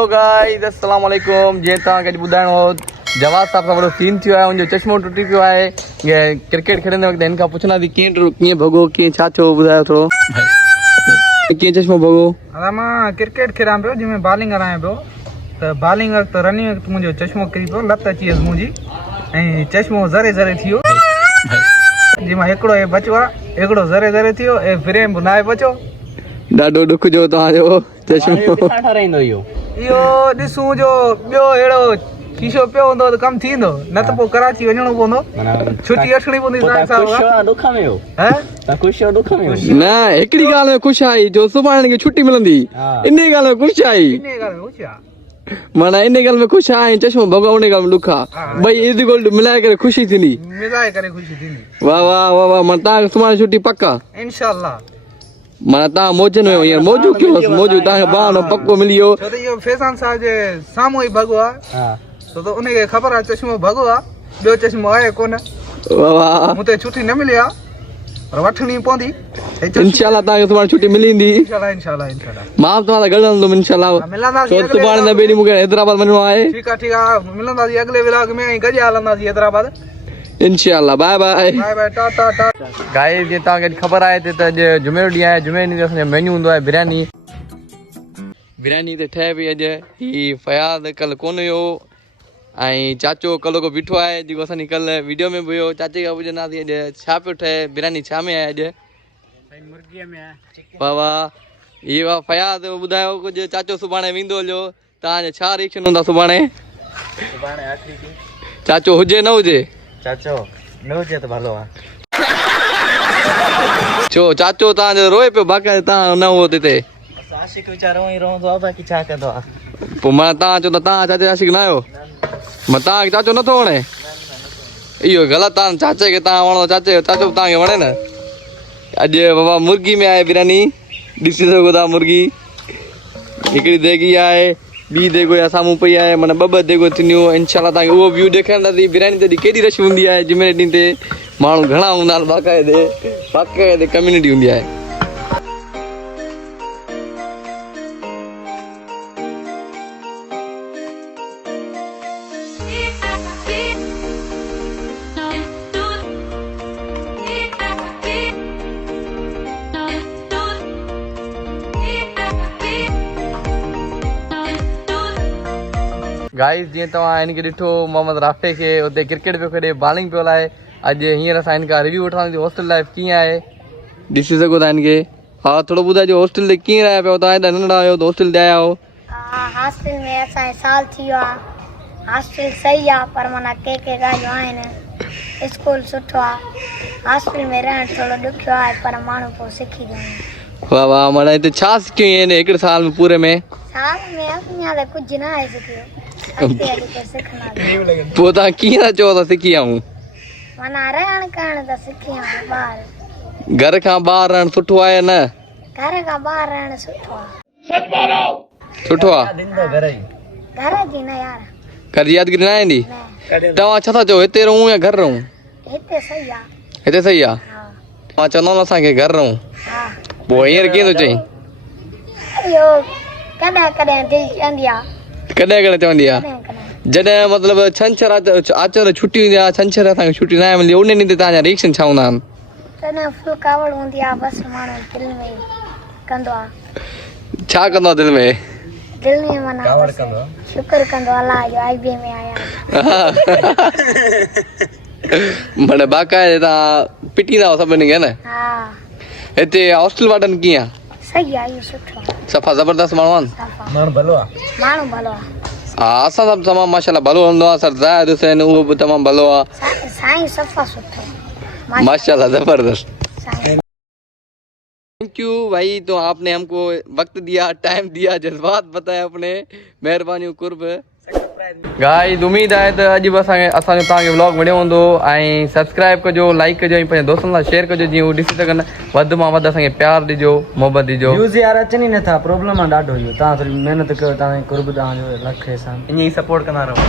Hello guys अस्सलाम वालेकुम। जे तव्हां खे ॿुधाइणो हो जवाद साहब सां वॾो सीन थियो आहे, उनजो चश्मो टुटी पियो आहे। ये क्रिकेट खेॾंदे वक़्तु हिन खां पुछंदासीं कीअं भॻो, कीअं छा थियो, ॿुधायो थोरो। कीअं चश्मो भॻो? अरे मां क्रिकेट खेॾां पियो, जंहिंमें बॉलिंग हलायां पियो, त बॉलिंग वक़्तु रनिंग वक़्तु मुंहिंजो चश्मो किरी पियो, लत अची वियसि मुंहिंजी ऐं चश्मो ज़रे ज़रे थी वियो। जंहिंमां हिकिड़ो हे बचियो आहे, हिकिड़ो ज़रे ज़रे थी वियो ऐं फ्रेम बि नाहे बचियो। ॾाढो ॾुख जो तव्हांजो चश्मो। इहो ॾिसूं जो ॿियो अहिड़ो शीशो पियो हूंदो त कमु थींदो, न त पोइ कराची वञिणो पवंदो, छुटी वठणी पवंदी। न हिकिड़ी ॻाल्हि में ख़ुशि आई जो सुभाणे खे छुटी मिलंदी, इन ॻाल्हि में ख़ुशि आई। माना इन ॻाल्हि में ख़ुशि आहे, चश्मो भॻो उन ॻाल्हि में ॾुख आहे। ॿई इर्द गिर्द मिलाए करे ख़ुशी थींदी। वाह वाह वाह वाह। माना तव्हांखे सुभाणे छुटी पक्का इंशाअल्लाह। माना तव्हां मौजन में हींअर मौजू कयोसि, मौजू तव्हांखे बहानो पक्को मिली वियो। छो त इहो फैज़ान साहब जे साम्हूं ई भॻो आहे, त उनखे ख़बर आहे चश्मो भॻो आहे, ॿियो चश्मो आहे कोन। वाह वाह। मूं ते छुटी न मिली आहे पर वठणी पवंदी। इंशाअल्लाह तव्हांखे सुभाणे छुटी मिलंदी। इंशाअल्लाह मां तव्हां सां ॻाल्हाईंदुमि इंशाअल्लाह। मिलंदासीं सुभाणे न ॿिए ॾींहुं मूंखे हैदराबाद वञिणो आहे। ठीकु आहे मिलंदासीं अॻिले व्लॉग में, ऐं गॾु हलंदासीं हैदराबाद इंशाअल्लाह। Bye bye bye bye tata tata. Guys जीअं तव्हांखे ख़बर आहे त अॼु जुमे जो ॾींहुं आहे। जुमे ॾींहुं असांजो मेन्यू हूंदो आहे बिरयानी। बिरयानी त ठहे पई अॼु। ही फयाद कल्ह कोन हुयो ऐं चाचो कल्ह को बीठो आहे जेको असांजी कल्ह वीडियो में बि हुयो। चाचे खां पुछंदासीं अॼु छा पियो ठहे, बिरयानी छा में आहे अॼु? मुर्गीअ में आहे। वाह वाह। ही वाह फयाद ॿुधायो कुझु। चाचो सुभाणे वेंदो हलियो, तव्हांजा छा रिएक्शन हूंदा सुभाणे? चाचो हुजे न हुजे? चाचो न हुजे त भलो आहे। छो चाचो तव्हांजो रोए पियो बाक़ाइदा तव्हां न हो हिते? आशिक वीचारो ई रहंदो आहे, बाक़ी छा कंदो आहे। पोइ मां तव्हां चओ त तव्हां चाचे आशिक न आहियो? मां तव्हांखे चाचो नथो वणे? इहो ग़लति आहे। चाचे खे तव्हां वणो, चाचो तव्हांखे वणे न। अॼु बाबा मुर्गी में आहे बिरयानी, ॾिसी सघो था। मुर्गी हिकिड़ी देगी आहे, ॿी देगो आहे साम्हूं पई आहे, माना ॿ देगो थींदियूं। इंशाअल्लाह तव्हांखे उहो व्यू ॾेखारींदासीं। बिरयानी तॾहिं केॾी रश हूंदी आहे जुमे ॾींहं ते, माण्हू घणा हूंदा आहिनि, बाक़ाइदे कम्यूनिटी हूंदी आहे। गाइस जीअं तव्हां हिनखे ॾिठो मोहम्मद राफ़े खे उते क्रिकेट पियो खेॾे, बॉलिंग पियो हलाए। अॼु हींअर असां हिन खां रिव्यू वठंदासीं हॉस्टल लाइफ कीअं आहे, ॾिसी सघो था हिनखे। हा थोरो ॿुधाइजो हॉस्टल ते कीअं रहिया पियो? तव्हां हेॾा नंढड़ा आहियो त हॉस्टल ते आया आहियो। हॉस्टल में असांखे साल थी वियो आहे। हॉस्टल सही आहे पर माना के ॻाल्हियूं आहिनि। स्कूल सुठो आहे, हॉस्टल में रहणु थोरो ॾुखियो आहे पर माण्हू पोइ सिखी वेंदो। वाह वाह। माना हिते छा सिखियो आहिनि हिकिड़े साल में पूरे में? साल में अञा त कुझु न आहे सिखियो। पोइ तव्हां कीअं था चओ था सिखी आऊं? माना रहण करण त सिखी आऊं। ॿाहिरि घर खां ॿाहिरि रहणु सुठो आहे या न? घर खां ॿाहिरि रहणु सुठो आहे। सुठो आहे। घर जी न यार, घर जी यादगिरी न आहे नी? तव्हां छा था चओ, हिते रहूं या घर रहूं? हिते सही आहे। हिते सही आहे। तव्हां चवंदव न असांखे घर रहूं? पोइ हींअर कीअं थो चई? इहो कॾहिं कॾहिं दिलि चवंदी आहे। कॾहिं कॾहिं चवंदी आहे? जॾहिं मतिलबु छंछरु आचर छुटी हूंदी आहे, छंछरु असांखे छुटी न मिलंदी, उन ॾींहं ते तव्हांजा रिएक्शन छा हूंदा आहिनि? तॾहिं फुल कावड़ हूंदी आहे, बसि माण्हू दिलि में कंदो आहे। छा कंदो आहे दिलि में? दिलि में माना शुक्र कंदो अलाह जो आईबी में आया। माना बाक़ाइदे तव्हां पिटींदा हो सभिनी खे न? हा। हिते हॉस्टल वार्डन कीअं आहे? सही आहे, इहो सुठो आहे। सफ़ा ज़बरदस्त माण्हू आहिनि? माण्हू भलो आहे। माण्हू भलो आहे। हा असां सभु तमामु माशाल्लाह भलो हूंदो आहे। सरदार हुसैन उहो बि तमामु भलो आहे। साईं सफ़ा सुठो माशाल्लाह ज़बरदस्त। थैंक यू भाई, तो आपने हमको वक्त दिया, टाइम दिया, जज्बात बताया अपने, महिरबानी कुर्ब। गाइस उम्मीद आहे त अॼु बि असांजो तव्हांखे व्लॉग वणियो हूंदो ऐं सब्सक्राइब कजो, लाइक कजो ऐं पंहिंजे दोस्तनि सां शेयर कजो जीअं उहो ॾिसी सघनि। वधि मां वधि असांखे प्यार ॾिजो, मोहबत ॾिजो। व्यूज़ यार अचनि ई नथा, प्रॉब्लम आहे ॾाढो इहो। तव्हां थोरी महिनत कयो, तव्हांजी कुर्ब तव्हांजो लख सां ईअं ई सपोर्ट कंदा रहो।